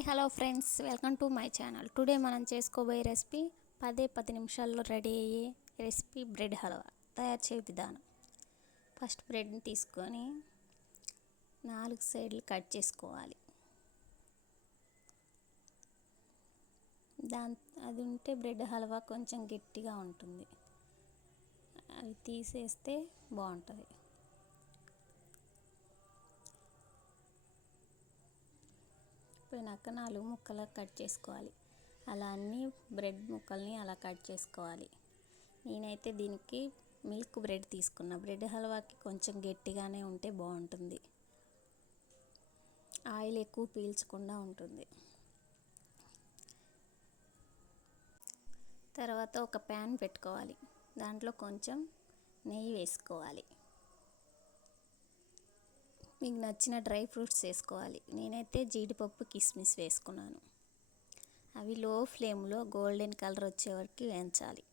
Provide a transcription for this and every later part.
Hi hello friends, welcome to my channel. Today మనం చేసుకోబోయే recipe 10 నిమిషాల్లో రెడీ అయ్యే రెసిపీ బ్రెడ్ హల్వా. తయారు చేయ విధానం: ఫస్ట్ బ్రెడ్ని తీసుకొని 4 సైడ్లు కట్ చేసుకోవాలి. అది ఉంటే బ్రెడ్ హల్వా కొంచెం గట్టిగా ఉంటుంది. అవి తీసేస్తే బాగుంటుంది. పోయినాక 4 ముక్కలు కట్ చేసుకోవాలి. అలా అన్ని బ్రెడ్ ముక్కల్ని అలా కట్ చేసుకోవాలి. నేనైతే దీనికి మిల్క్ బ్రెడ్ తీసుకున్నా. బ్రెడ్ హల్వాకి కొంచెం గట్టిగానే ఉంటే బాగుంటుంది. ఆయిల్ ఎక్కువ పీల్చకుండా ఉంటుంది. తర్వాత ఒక ప్యాన్ పెట్టుకోవాలి. దాంట్లో కొంచెం నెయ్యి వేసుకోవాలి. మీకు నచ్చిన డ్రై ఫ్రూట్స్ వేసుకోవాలి. నేనైతే జీడిపప్పు, కిస్మిస్ వేసుకున్నాను. అవి లో ఫ్లేమ్లో గోల్డెన్ కలర్ వచ్చే వరకు వేయించాలి.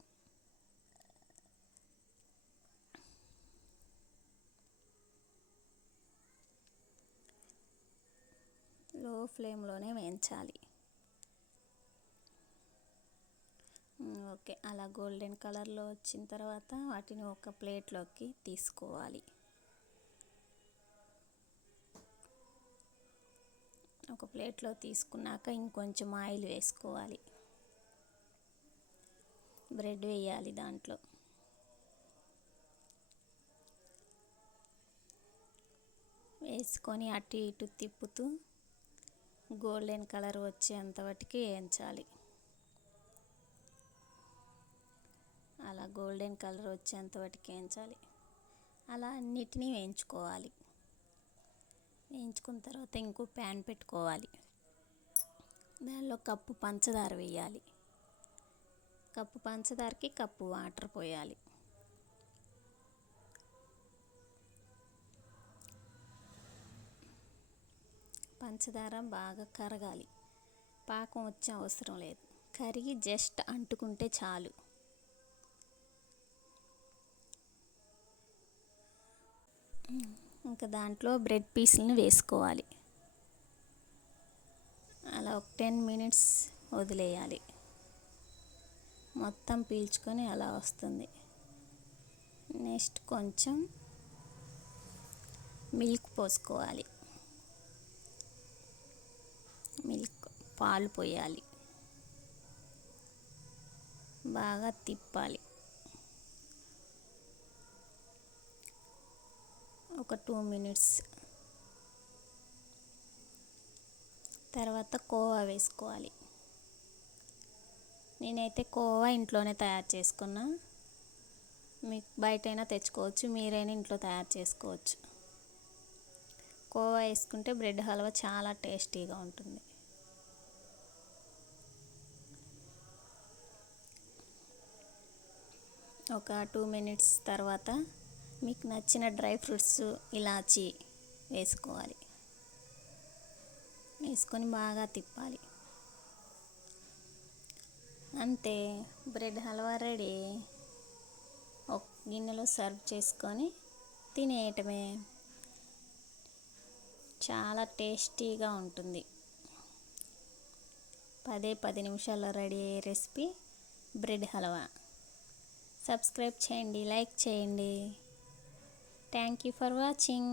లో ఫ్లేమ్లోనే వేయించాలి. ఓకే, అలా గోల్డెన్ కలర్లో వచ్చిన తర్వాత వాటిని ఒక ప్లేట్లోకి తీసుకోవాలి. ఒక ప్లేట్లో తీసుకున్నాక ఇంకొంచెం ఆయిల్ వేసుకోవాలి. బ్రెడ్ వేయాలి. దాంట్లో వేసుకొని అటు ఇటు తిప్పుతూ గోల్డెన్ కలర్ వచ్చేంత వాటికి వేయించాలి. అలా గోల్డెన్ కలర్ వచ్చేంత వాటికి వేయించాలి. అలా అన్నిటినీ వేయించుకోవాలి. వేయించుకున్న తర్వాత ఇంకో ప్యాన్ పెట్టుకోవాలి. దానిలో కప్పు పంచదార వేయాలి. కప్పు పంచదారకి కప్పు వాటర్ పోయాలి. పంచదార బాగా కరగాలి. పాకం వచ్చే అవసరం లేదు. కరిగి జస్ట్ అంటుకుంటే చాలు. ఇంకా దాంట్లో బ్రెడ్ పీసులను వేసుకోవాలి. అలా ఒక 10 మినిట్స్ వదిలేయాలి. మొత్తం పీల్చుకొని అలా వస్తుంది. నెక్స్ట్ కొంచెం మిల్క్ పోసుకోవాలి. పాలు పోయాలి. బాగా తిప్పాలి. ఒక 2 మినిట్స్ తర్వాత కోవా వేసుకోవాలి. నేనైతే కోవా ఇంట్లోనే తయారు చేసుకున్నా. మీకు బయటైనా తెచ్చుకోవచ్చు, మీరైనా ఇంట్లో తయారు చేసుకోవచ్చు. కోవా వేసుకుంటే బ్రెడ్ హల్వా చాలా టేస్టీగా ఉంటుంది. ఒక 2 మినిట్స్ తర్వాత మీకు నచ్చిన డ్రై ఫ్రూట్స్, ఇలాచీ వేసుకోవాలి. వేసుకొని బాగా తిప్పాలి. అంతే, బ్రెడ్ హల్వా రెడీ. ఒక గిన్నెలో సర్వ్ చేసుకొని తినేయటమే. చాలా టేస్టీగా ఉంటుంది. 10 నిమిషాల్లో రెడీ అయ్యే రెసిపీ బ్రెడ్ హల్వా. సబ్స్క్రైబ్ చేయండి, లైక్ చేయండి. Thank you for watching.